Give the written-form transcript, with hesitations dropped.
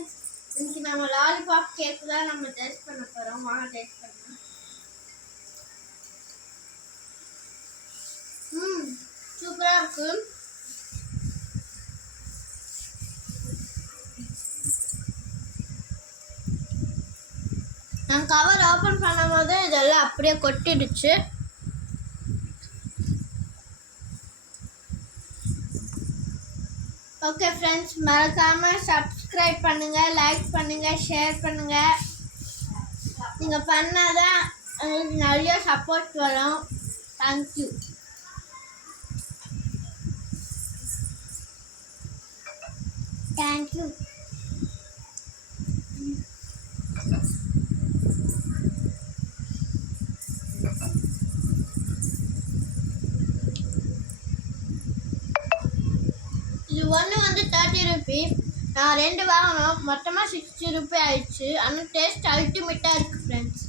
ஃப்ரெண்ட்ஸ், இன்னைக்கு நம்ம lollipop cake தான் நம்ம டேஸ்ட் பண்ண போறோம். வாங்க டேஸ்ட் பண்ணலாம். சூப்பரா இருக்கு. நான் கவர் ஓபன் பண்ணும்போது இதெல்லாம் அப்படியே கொட்டிடுச்சு. ஓகே ஃப்ரெண்ட்ஸ், மறக்காம சப்ஸ்கிரைப் பண்ணுங்க, லைக் பண்ணுங்க, ஷேர் பண்ணுங்க. நீங்க பண்ணாதான் எனக்கு நிறைய சப்போர்ட் வரும். தேங்க்யூ. தேங்க்யூ. இது ஒன்று வந்து 30 ரூபீஸ். நான் 2 வாங்கணும், மொத்தமாக 60 ரூபி ஆயிடுச்சு. ஆனால் டேஸ்ட் அல்டிமேட்டாக இருக்குது ஃப்ரெண்ட்ஸ்.